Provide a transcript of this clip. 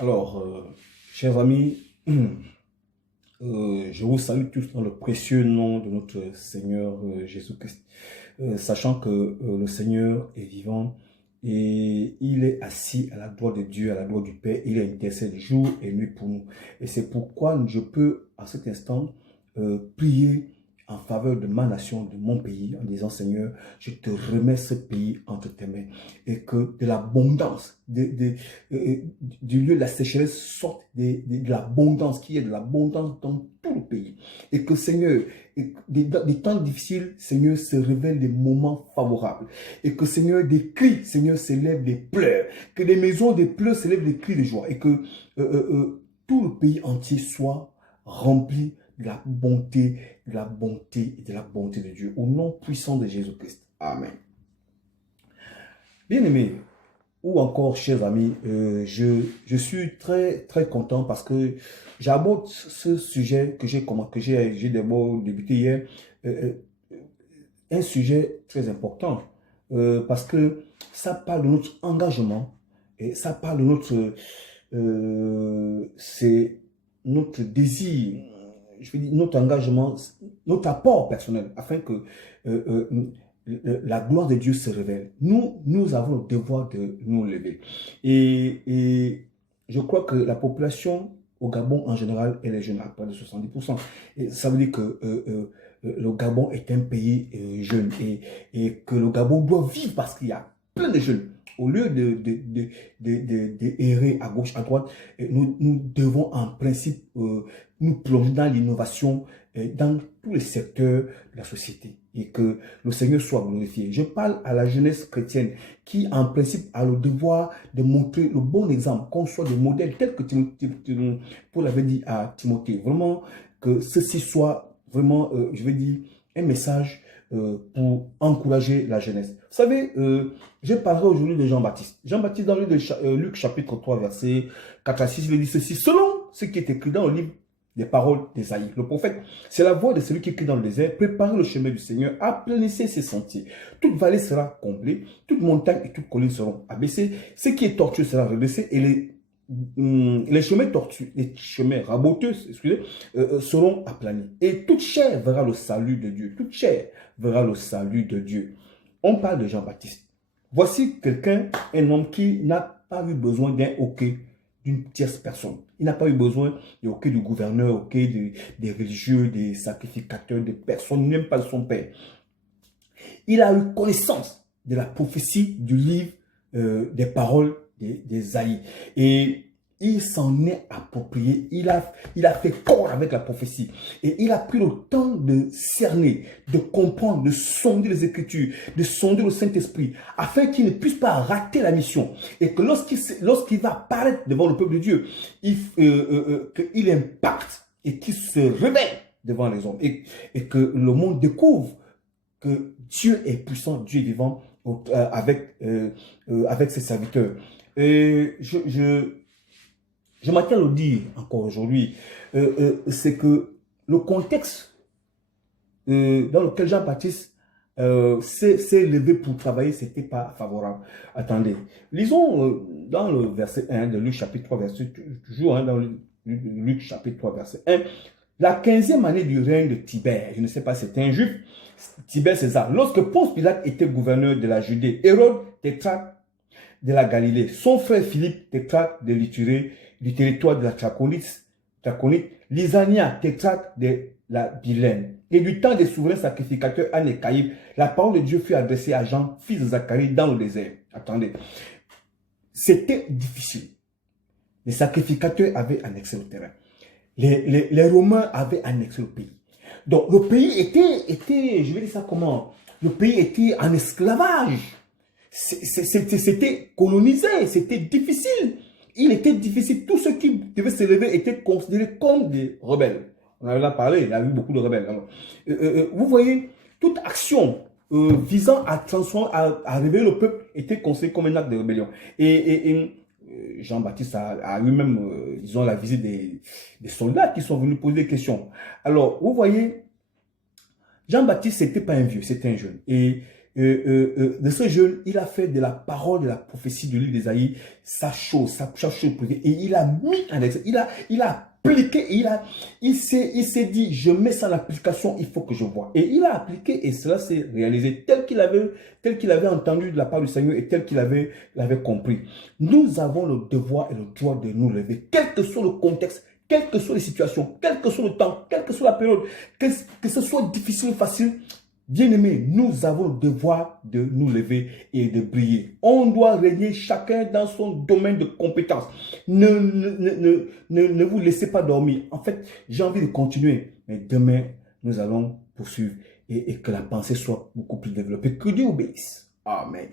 Alors, chers amis, je vous salue tous dans le précieux nom de notre Seigneur Jésus-Christ, sachant que le Seigneur est vivant et il est assis à la droite de Dieu, à la droite du Père. Il intercède jour et nuit pour nous. Et c'est pourquoi je peux, à cet instant, prier en faveur de ma nation, de mon pays, en disant, Seigneur, je te remets ce pays entre tes mains, et que de l'abondance, du lieu de la sécheresse sorte de l'abondance, qu'il y ait de l'abondance dans tout le pays. Et que, Seigneur, des temps difficiles, Seigneur, se révèlent des moments favorables. Et que, Seigneur, des cris, Seigneur, s'élèvent des pleurs. Que des maisons des pleurs s'élèvent des cris de joie. Et que tout le pays entier soit rempli de la bonté, de la bonté et de la bonté de Dieu. Au nom puissant de Jésus-Christ. Amen. Bien-aimés, ou encore, chers amis, je suis très, très content parce que j'aborde ce sujet que j'ai d'abord débuté hier, euh, un sujet très important, parce que ça parle de notre engagement et ça parle de c'est notre désir, je veux dire, notre engagement, notre apport personnel, afin que la gloire de Dieu se révèle. Nous avons le devoir de nous lever. Et je crois que la population au Gabon en général, elle est jeune, à près de 70%. Et ça veut dire que le Gabon est un pays jeune, et que le Gabon doit vivre parce qu'il y a plein de jeunes. Au lieu de errer à gauche, à droite, nous devons en principe nous plonger dans l'innovation dans tous les secteurs de la société, et que le Seigneur soit glorifié. Je parle à la jeunesse chrétienne qui, en principe, a le devoir de montrer le bon exemple, qu'on soit des modèles tels que Paul avait dit à Timothée. Vraiment, que ceci soit vraiment, je veux dire, un message pour encourager la jeunesse. Vous savez, je parlerai aujourd'hui de Jean-Baptiste. Jean-Baptiste, dans le livre de Luc chapitre 3, verset 4 à 6, il dit ceci: selon ce qui est écrit dans le livre des paroles d'Ésaïe, le prophète, c'est la voix de celui qui crie dans le désert: préparez le chemin du Seigneur, aplanissez ses sentiers. Toute vallée sera comblée, toute montagne et toute colline seront abaissées, ce qui est tortueux sera redressé, et les chemins tortueux, les chemins raboteux, excusez, seront aplanis. Et toute chair verra le salut de Dieu. Toute chair verra le salut de Dieu. On parle de Jean-Baptiste. Voici quelqu'un, un homme qui n'a pas eu besoin d'un hockey d'une tierce personne. Il n'a pas eu besoin du hockey du gouverneur, hockey des religieux, des sacrificateurs, des personnes, même pas de son père. Il a eu connaissance de la prophétie du livre des paroles d'Ésaïe. Et il s'en est approprié. Il a fait corps avec la prophétie. Et il a pris le temps de cerner, de comprendre, de sonder les Écritures, de sonder le Saint-Esprit, afin qu'il ne puisse pas rater la mission. Et que lorsqu'il va apparaître devant le peuple de Dieu, qu'il impacte et qu'il se révèle devant les hommes. Et que le monde découvre que Dieu est puissant, Dieu est vivant avec ses serviteurs. Et je m'attends à le dire encore aujourd'hui, c'est que le contexte dans lequel Jean-Baptiste s'est levé pour travailler, ce n'était pas favorable. Attendez, lisons dans le verset 1 de Luc chapitre 3, verset, toujours dans Luc chapitre 3, verset 1, la 15e année du règne de Tibère, je ne sais pas si c'était un juif, Tibère César, lorsque Ponce Pilate était gouverneur de la Judée, Hérode, tétrarque de la Galilée, son frère Philippe, tétrarque de l'Iturée, du territoire de la Traconite, Lysania, tétrarque de la Bilène, et du temps des souverains sacrificateurs Anne et Caïphe, la parole de Dieu fut adressée à Jean, fils de Zacharie, dans le désert. Attendez, c'était difficile. Les sacrificateurs avaient annexé le terrain. Les Romains avaient annexé le pays. Donc le pays était, je vais dire ça comment, le pays était en esclavage. C'était colonisé, c'était difficile. Il était difficile. Tous ceux qui devaient se lever étaient considérés comme des rebelles. On avait là parlé, il y a eu beaucoup de rebelles. Alors, vous voyez, toute action visant à transformer, à réveiller le peuple était considérée comme un acte de rébellion. Et Jean-Baptiste a eu même, disons, la visite des soldats qui sont venus poser des questions. Alors, vous voyez, Jean-Baptiste, ce n'était pas un vieux, c'était un jeune. Et de ce jeune, il a fait de la parole de la prophétie de l'île d'Ésaïe sa chose préférée. Et il a mis en exemple, il a appliqué, il s'est dit, je mets ça en application, il faut que je vois. Et il a appliqué et cela s'est réalisé tel qu'il avait entendu de la part du Seigneur et tel qu'il l'avait compris. Nous avons le devoir et le droit de nous lever, quel que soit le contexte, quelles que soient les situations, quel que soit le temps, quelle que soit la période, que ce soit difficile ou facile. Bien-aimés, nous avons le devoir de nous lever et de briller. On doit régner chacun dans son domaine de compétence. Ne vous laissez pas dormir. En fait, j'ai envie de continuer. Mais demain, nous allons poursuivre et que la pensée soit beaucoup plus développée. Que Dieu obéisse. Amen.